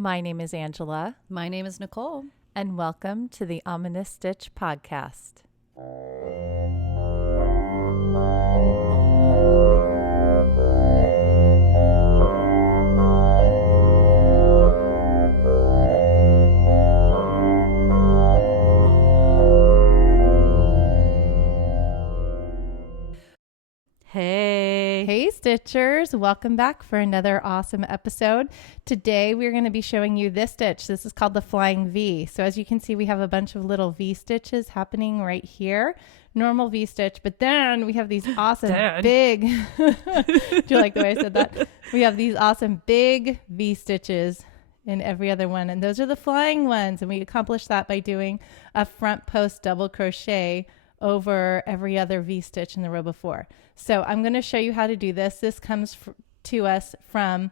My name is Angela, My name is Nicole. and welcome to the Ominous Stitch podcast. Hey Stitchers, welcome back for another awesome episode. Today we're going to be showing you this stitch. This is called the Flying V. So as you can see, we have a bunch of little V stitches happening right here. Normal V stitch, but then we have these awesome big, do you like the way I said that? We have these awesome big V stitches in every other one, and those are the flying ones, and we accomplish that by doing a front post double crochet over every other V stitch in the row before. So I'm going to show you how to do this. This comes to us from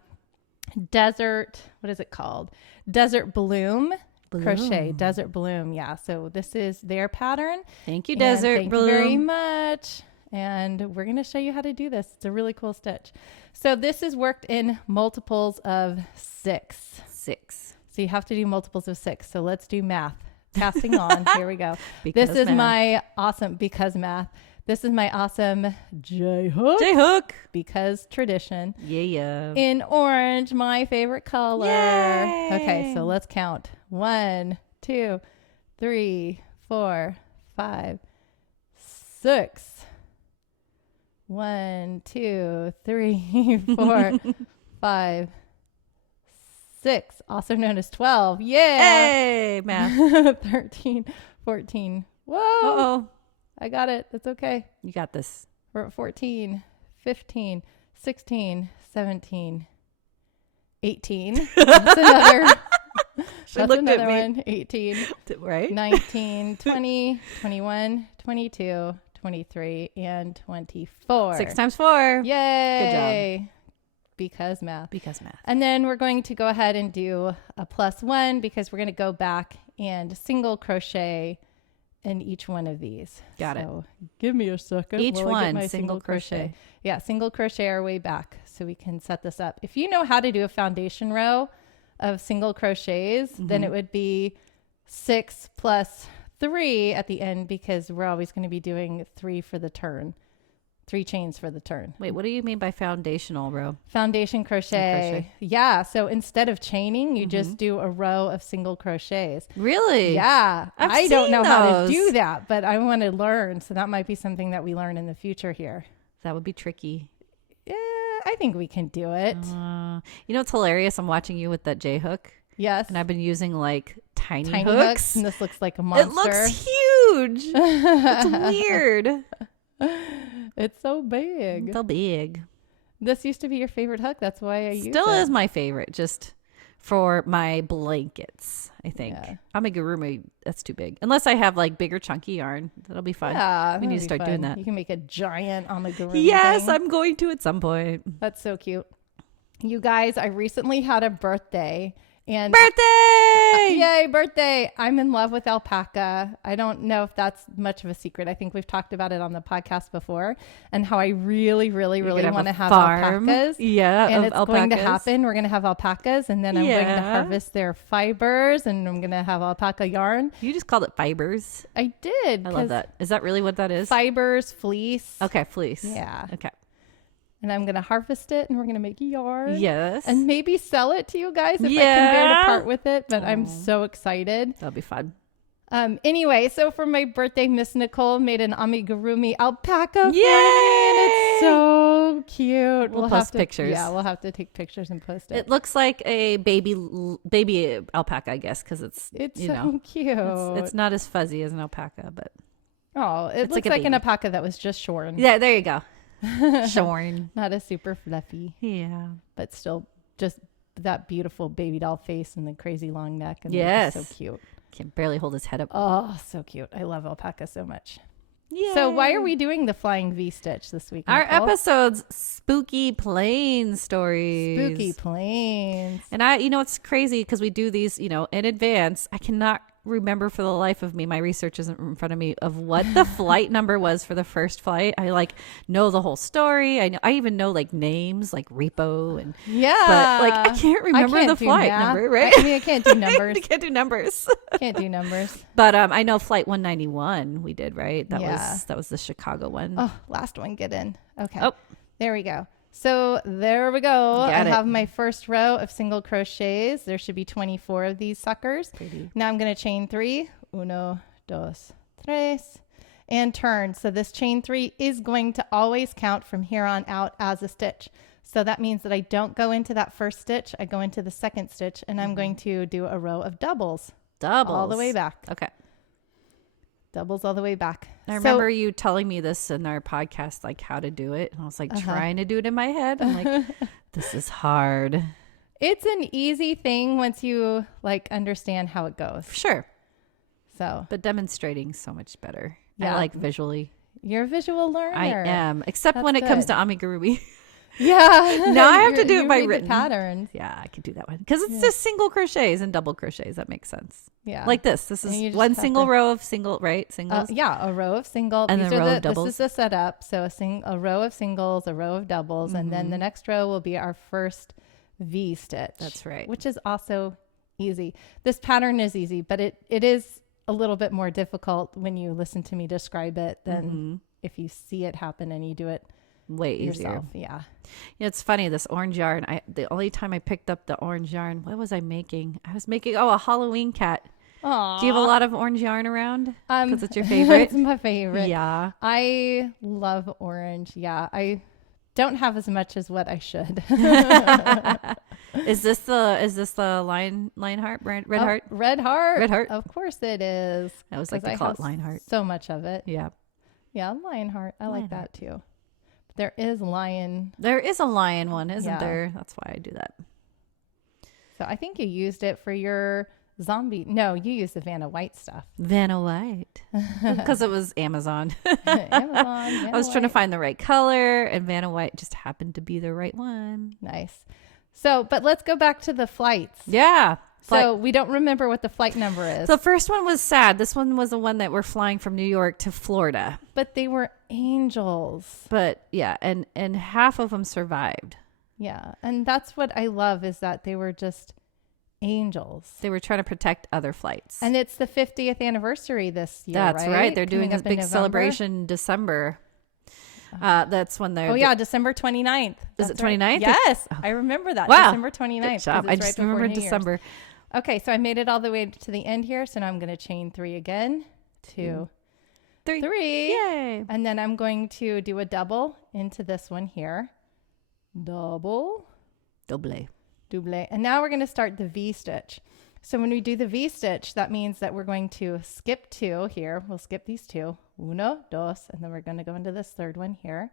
Desert, what is it called? Desert Bloom. Crochet, Desert Bloom. Yeah. So this is their pattern. Thank you, Desert thank Bloom. you very much. And we're going to show you how to do this. It's a really cool stitch. So this is worked in multiples of 6. So you have to do multiples of 6. So let's do math. Passing on. Here we go. This is my awesome math. This is my awesome J-hook. Because tradition. Yeah. In orange, my favorite color. Yay. Okay, so let's count. 1, 2, 3, 4, 5, 6. 1, 2, 3, 4, 5, 6, also known as 12. Yeah. Hey, math. 13, 14. Whoa. Uh-oh. I got it. That's okay. You got this. We're at 14, 15, 16, 17, 18. That's another. That's another one. 18. Right? 19, 20, 21, 22, 23, and 24. 6 times 4. Yay. Good job. Because math. And then we're going to go ahead and do a +1 because we're going to go back and single crochet in each one of these. Got it. So give me a second. Each while I get one, my single crochet. Yeah, single crochet our way back so we can set this up. If you know how to do a foundation row of single crochets, then it would be 6 plus 3 at the end because we're always going to be doing 3 for the turn. 3 chains for the turn. Wait, what do you mean by foundational row? Foundation crochet. Yeah. So instead of chaining, you just do a row of single crochets. Really? Yeah. I I've don't seen know how to those. do that, but I want to learn. So that might be something that we learn in the future here. That would be tricky. Yeah, I think we can do it. You know what's hilarious? I'm watching you with that J-hook. Yes. And I've been using like tiny hooks. hooks. And this looks like a monster. It looks huge. It's weird. It's so big. So big. This used to be your favorite hook. That's why I use it. Still is my favorite, just for my blankets, I think. Yeah. Amigurumi, that's too big. Unless I have like bigger chunky yarn. That'll be fun. Yeah, We need to that'd be start doing fun. that. You can make a giant amigurumi Yes, thing. I'm going to at some point. That's so cute. You guys, I recently had a birthday. And Birthday! yay, birthday. I'm in love with alpaca. I don't know if that's much of a secret. I think we've talked about it on the podcast before and how I really want to have alpacas. Yeah, and it's going to alpacas. happen. We're going to have alpacas and then I'm going to harvest their fibers and I'm going to have alpaca yarn. You just called it fibers. I did. I love that. Is that really what that is? Fibers, fleece. Okay, fleece. Yeah. Okay. And I'm going to harvest it and we're going to make yarn. Yes. And maybe sell it to you guys if I can bear to part with it. But I'm Aw. so excited. That'll be fun. Anyway, so for my birthday, Miss Nicole made an amigurumi alpaca for me. Yay! And it's so cute. We'll have post to, pictures. Yeah, we'll have to take pictures and post it. It looks like a baby alpaca, I guess, because it's It's you so know cute. it's not as fuzzy as an alpaca, but Oh, it it's looks like a like an baby. alpaca that was just shorn. yeah, there you go. Shorn. Not a super fluffy, Yeah. but still just that beautiful baby doll face and the crazy long neck. And Yes. they're just so cute. Can barely hold his head up. Oh, so cute. I love alpaca so much. Yeah. So why are we doing the flying V stitch this week? Our Nicole? episode's spooky plane stories. Spooky planes. And it's crazy because we do these, in advance. I cannot remember for the life of me. My research isn't in front of me of what the flight number was for the first flight. I like know the whole story. I even know like names like repo and but like I can't remember the flight number, right? I can't do numbers. I can't do numbers. Can't do numbers. But I know flight 191 we did, right? That was the Chicago one. Oh, last one, get in. Okay. Oh, there we go. So there we go. I have my first row of single crochets. There should be 24 of these suckers. Pretty. Now I'm going to chain 3. 1, 2, 3. And turn. So this chain 3 is going to always count from here on out as a stitch. So that means that I don't go into that first stitch. I go into the second stitch, and I'm going to do a row of doubles. All the way back. Okay. Doubles all the way back. I remember you telling me this in our podcast, like how to do it. And I was like trying to do it in my head. I'm like, this is hard. It's an easy thing once you like understand how it goes. Sure. So, but demonstrating so much better. Yeah. I like visually. You're a visual learner. I am, except when it comes to amigurumi. Yeah. Now I have to do it by written patterns. Yeah, I could do that one because it's just single crochets and double crochets. That makes sense. Yeah. Like this is one single row of singles. Yeah, a row of single. And then a row of doubles. This is the setup. So a row of singles, a row of doubles, and then the next row will be our first V stitch. That's right. Which is also easy. This pattern is easy, but it is a little bit more difficult when you listen to me describe it than if you see it happen and you do it way yourself. easier. Yeah. It's funny, this orange yarn. The only time I picked up the orange yarn, what was I making? I was making a Halloween cat. Aww. Do you have a lot of orange yarn around? Because it's your favorite. It's my favorite. Yeah. I love orange. Yeah. I don't have as much as what I should. Is this the Lionheart Red Heart? Red Heart. Red Heart. Of course it is. I always like to call it Lionheart. So much of it. Yeah. Yeah, Lionheart. I like that too. There is lion. There is a lion one, isn't there? That's why I do that. So I think you used it for your zombie. No, you used the Vanna White stuff. Vanna White. Because it was Amazon. Vanna I was trying to find the right color, and Vanna White just happened to be the right one. Nice. So, but let's go back to the flights. Yeah. So we don't remember what the flight number is. The first one was sad. This one was the one that we're flying from New York to Florida. But they were angels. But yeah, and half of them survived. Yeah. And that's what I love is that they were just angels. They were trying to protect other flights. And it's the 50th anniversary this year, That's right. They're doing a big celebration in December. That's when they're... Oh, yeah. December 29th. Is it 29th? Right. Yes. I remember that. Wow. December 29th. Good job. I just remember December. Okay. So I made it all the way to the end here. So now I'm going to chain 3 again. 2, 3. Yay. And then I'm going to do a double into this one here. Double. And now we're going to start the V stitch. So when we do the V stitch, that means that we're going to skip 2 here. We'll skip these 2. 1, 2, and then we're going to go into this third one here.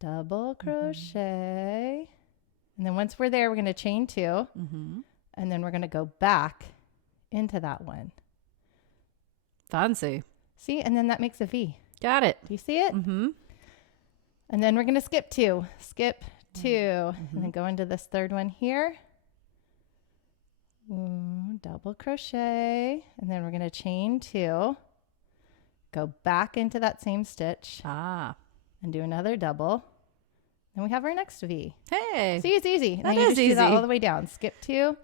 Double crochet. And then once we're there, we're going to chain 2. And then we're going to go back into that one. Fancy. See? And then that makes a V. Got it. Do you see it? And then we're going to skip 2. Skip 2. And then go into this third one here. Double crochet. And then we're going to chain 2. Go back into that same stitch. And do another double. Then we have our next V. Hey. See, it's easy. And that then you is just easy. do that all the way down. Skip 2.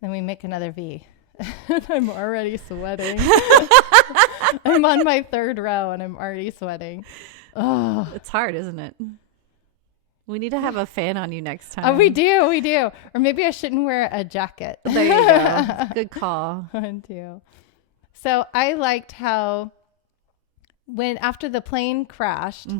Then we make another V. I'm already sweating. I'm on my third row and I'm already sweating. Oh, it's hard, isn't it? We need to have a fan on you next time. Oh, we do. Or maybe I shouldn't wear a jacket. There you go. Good call. 1, 2. So I liked how after the plane crashed,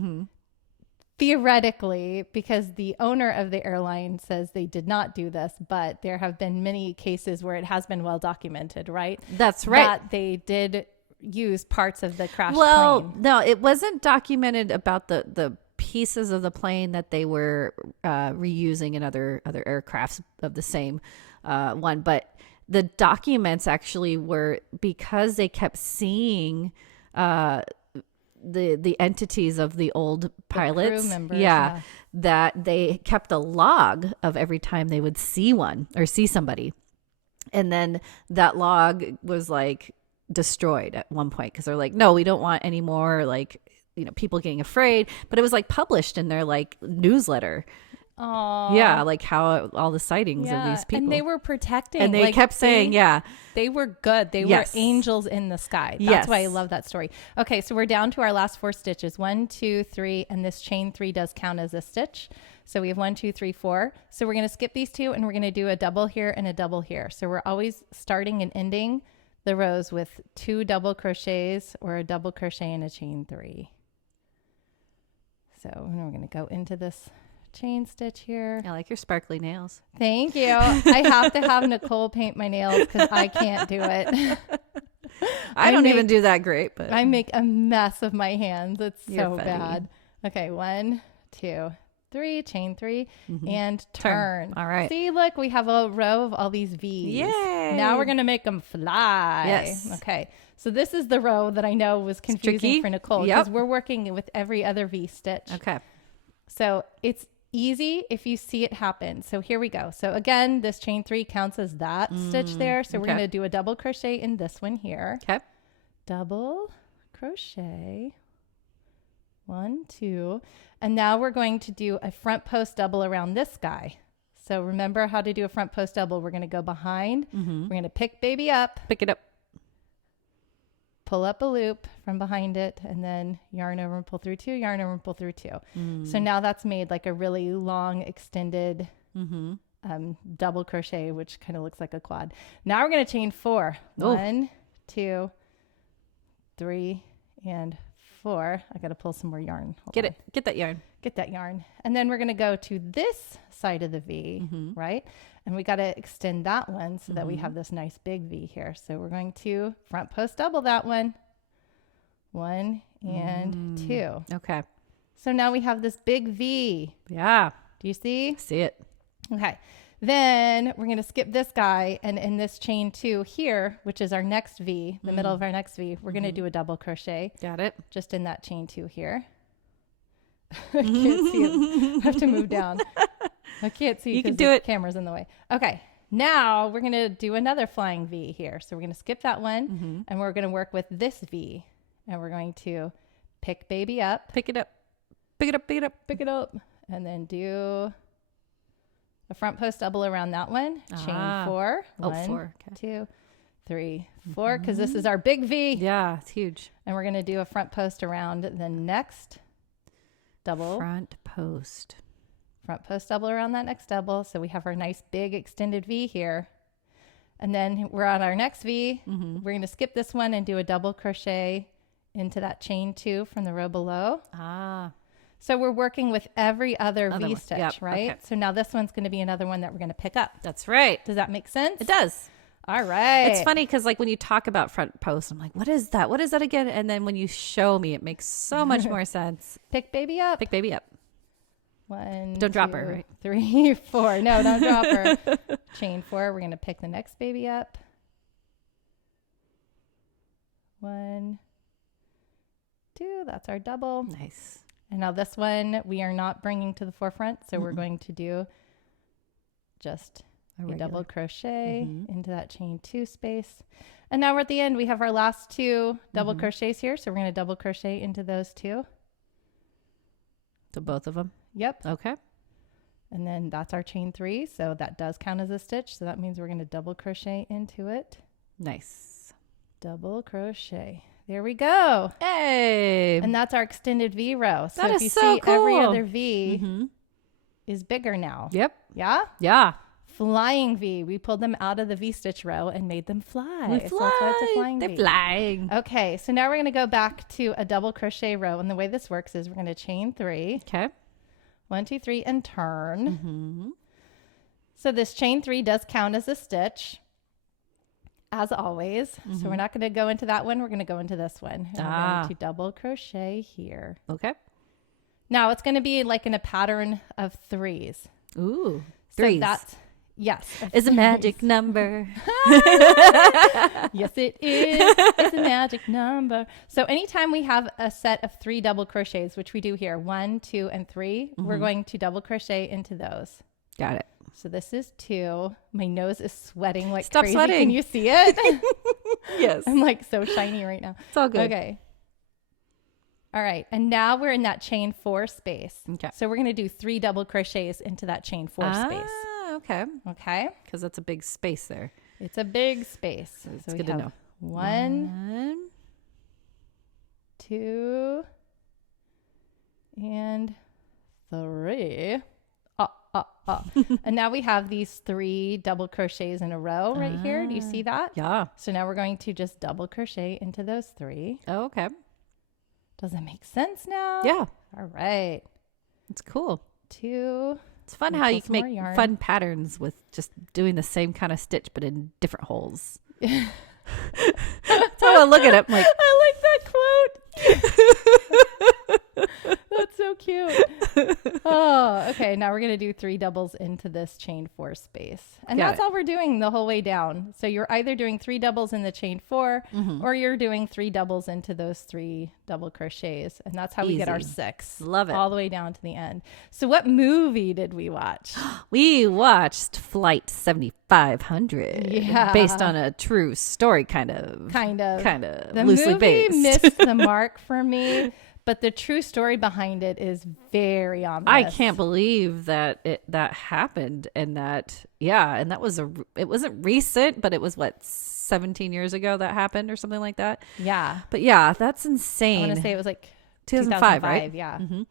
theoretically, because the owner of the airline says they did not do this, but there have been many cases where it has been well documented, right? That's right. That they did use parts of the crashed plane. plane. No, it wasn't documented about the pieces of the plane that they were reusing in other aircrafts of the same one, but the documents actually were because they kept seeing the entities of the old pilots, crew members, that they kept a log of every time they would see one or see somebody. And then that log was like destroyed at one point because they're like, no, we don't want any more like, people getting afraid. But it was like published in their like newsletter. Oh, yeah, like how all the sightings of these people. And they were protecting. And they kept saying, they were good. They were angels in the sky. That's why I love that story. Okay, so we're down to our last 4 stitches. 1, 2, 3, and this chain 3 does count as a stitch. So we have 1, 2, 3, 4. So we're going to skip these 2 and we're going to do a double here and a double here. So we're always starting and ending the rows with 2 double crochets or a double crochet and a chain 3. So we're going to go into this chain stitch here. I like your sparkly nails. Thank you. I have to have Nicole paint my nails because I can't do it. I don't even do that great, but I make a mess of my hands. It's You're so funny. bad. Okay, 1, 2, 3, chain 3, and turn. All right. See, look, we have a row of all these V's. Yay. Now we're going to make them fly. Yes. Okay. So this is the row that I know was confusing tricky. for Nicole because we're working with every other V stitch. Okay. So it's easy if you see it happen. So here we go. So again, this chain 3 counts as that stitch there. So we're going to do a double crochet in this one here. Okay. Double crochet, 1, 2, and now we're going to do a front post double around this guy. So remember how to do a front post double. We're going to go behind. We're going to pick baby up, Pick it up. pull up a loop from behind it, and then yarn over and pull through 2, yarn over and pull through 2. So now that's made like a really long extended double crochet, which kind of looks like a quad. Now we're going to chain 4. 1, 2, 3, and 4. I got to pull some more yarn. Hold on. Get that yarn. Get that yarn. And then we're going to go to this side of the V, right? And we got to extend that one so that we have this nice big V here. So we're going to front post double that one. 1 and 2. Okay. So now we have this big V. Yeah. Do you see? See it. Okay. Then we're going to skip this guy, and in this chain 2 here, which is our next V, the middle of our next V, we're going to do a double crochet Got it. just in that chain 2 here. I can't see it. I have to move down. I can't see You can because do the it. camera's in the way. Okay. Now we're going to do another flying V here. So we're going to skip that one, and we're going to work with this V, and we're going to pick baby up. Pick it up. Pick it up. Pick it up. Pick it up, and then do a front post double around that one. Chain 4. Oh, 1, 4. Okay. 2, 3, 4, because this is our big V. Yeah, it's huge. And we're going to do a front post around the next double. Front post Double around that next double. So we have our nice big extended V here. And then we're on our next V. We're going to skip this one and do a double crochet into that chain 2 from the row below. So we're working with every other V one. stitch, Yep. right? Okay. So now this one's going to be another one that we're going to pick up. That's right. Does that make sense? It does. All right. It's funny because like when you talk about front post, I'm like, what is that? What is that again? And then when you show me, it makes so much more sense. Pick baby up. Pick baby up. 1, Don't drop 2, her, right? 3, 4. No, don't drop her. Chain 4. We're going to pick the next baby up. 1, 2. That's our double. Nice. And now this one we are not bringing to the forefront. So we're going to do just a double crochet into that chain 2 space. And now we're at the end. We have our last 2 double crochets here. So we're going to double crochet into those 2. So both of them. Yep. Okay. And then that's our chain 3. So that does count as a stitch. So that means we're going to double crochet into it. Nice. Double crochet. There we go. Hey. And that's our extended V row. So That if is you so see every cool. other V is bigger now. Yep. Yeah? Yeah. Flying V. We pulled them out of the V stitch row and made them fly. We So fly. that's why it's a flying They're V. flying. Okay, so now we're going to go back to a double crochet row. And the way this works is we're going to chain 3. Okay. 1, 2, 3, and turn. So this chain 3 does count as a stitch, as always. So we're not going to go into that one. We're going to go into this one. And we're going to double crochet here. Okay. Now it's going to be like in a pattern of 3s. Ooh. So 3s. that's, yes. Is a magic number. Yes, it is. It's a magic number. So anytime we have a set of 3 double crochets, which we do here, 1, 2, and 3, we're going to double crochet into those. Got it. So this is 2. My nose is sweating like Stop crazy. sweating. Can you see it? Yes. I'm like so shiny right now. It's all good. Okay. All right. And now we're in that chain 4 space. Okay. So we're going to do 3 double crochets into that chain 4 space. Okay. Okay. Because that's a big space there. It's a big space. It's so good to know. 1, 2, and 3. And now we have these 3 double crochets in a row right here. Do you see that? Yeah. So now we're going to just double crochet into those 3. Oh, okay. Does that make sense now? Yeah. All right. It's cool. 2. It's fun how you can make fun patterns with just doing the same kind of stitch, but in different holes. So I look at it, I'm like, I like that quote. That's so cute. Oh, okay. Now we're going to do 3 doubles into this chain 4 space. And that's all we're doing the whole way down. So you're either doing 3 doubles in the chain 4 or you're doing 3 doubles into those 3 double crochets. And that's how we get our 6. Love it. All the way down to the end. So what movie did we watch? We watched Flight 7500. Yeah. Based on a true story, kind of. The Loosely movie based. missed the mark for me. But the true story behind it is very ominous. I can't believe that that happened, and that it wasn't recent, but it was 17 years ago that happened or something like that. Yeah. But yeah, that's insane. I want to say it was like 2005, right? Yeah. Mm-hmm.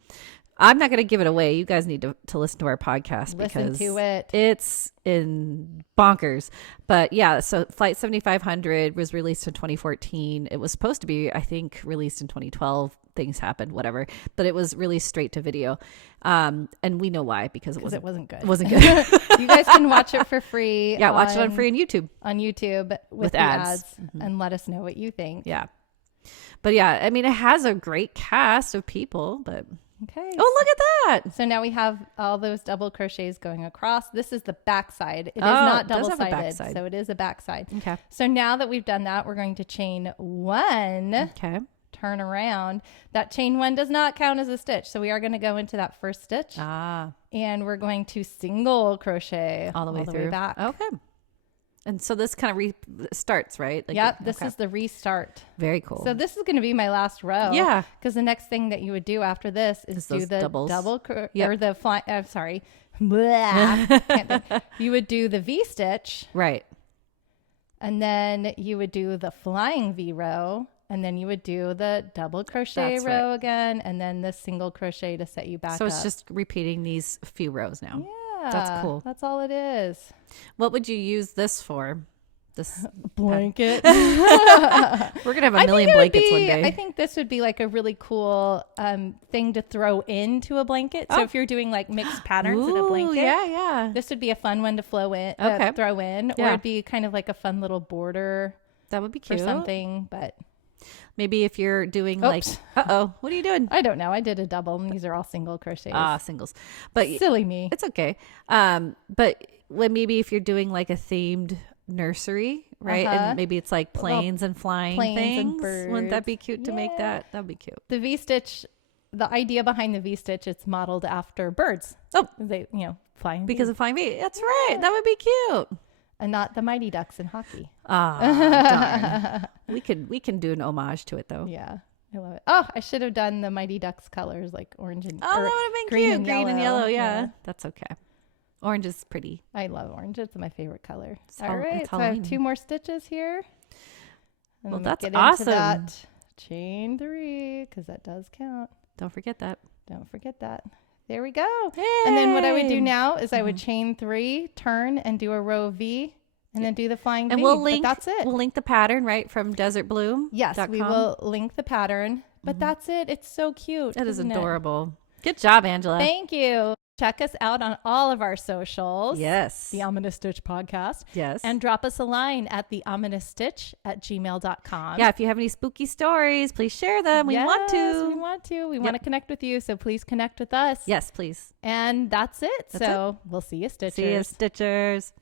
I'm not going to give it away. You guys need to listen to our podcast because to it. It's in bonkers. But yeah, so Flight 7500 was released in 2014. It was supposed to be, I think, released in 2012. Things happened, whatever. But it was released straight to video. And we know why, because it wasn't good. It wasn't good. You guys can watch it for free. Yeah, watch it on free on YouTube. On YouTube with the ads. And let us know what you think. Yeah. But yeah, I mean, it has a great cast of people, but... Okay. Oh, look at that. So now we have all those double crochets going across. This is the back side. It is not double-sided, so it is a back side. Okay. So now that we've done that, we're going to chain 1. Okay. Turn around. That chain 1 does not count as a stitch. So we are going to go into that first stitch. And we're going to single crochet all the way back. Okay. And so this kind of starts, right? Yep. This is the restart. Very cool. So this is going to be my last row. Yeah. Because the next thing that you would do after this is do the doubles. or the fly. I'm sorry. Can't think. You would do the V stitch. Right. And then you would do the flying V row. And then you would do the double crochet row again. And then the single crochet to set you back up. So it's just repeating these few rows now. Yeah. That's cool. That's all it is. What would you use this for? This blanket. We're going to have a million blankets one day. I think this would be like a really cool thing to throw into a blanket. So if you're doing like mixed patterns in a blanket. Yeah. This would be a fun one to throw in. Or it'd be kind of like a fun little border. That would be cute. Or something, but... Maybe if you're doing what are you doing? I don't know. I did a double and these are all single crochets. Singles. But silly me. It's okay. But maybe if you're doing like a themed nursery, right? And maybe it's like planes and flying things. And birds. Wouldn't that be cute to make that? That'd be cute. The V-stitch, the idea behind the V-stitch, it's modeled after birds. Oh. They, flying because of flying V. That's right. That would be cute. And not the Mighty Ducks in hockey. Darn. We can do an homage to it though. Yeah, I love it. Oh, I should have done the Mighty Ducks colors like orange and that would have been green cute. And yellow. Yeah, that's okay. Orange is pretty. I love orange. It's my favorite color. All right, so I have 2 more stitches here. And well, that's get awesome. Into that chain 3 because that does count. Don't forget that. There we go. Yay. And then what I would do now is I would chain 3, turn, and do a row of V, and then do the flying V. And we'll link. That's it. We'll link the pattern right from Desert Bloom. Yes, we will link the pattern. But that's it. It's so cute. That is adorable. Good job, Angela. Thank you. Check us out on all of our socials. Yes. The Ominous Stitch Podcast. Yes. And drop us a line at theominousstitch@gmail.com. Yeah, if you have any spooky stories, please share them. We want to. We want to connect with you, so please connect with us. Yes, please. And that's it. We'll see you, Stitchers. See you, Stitchers.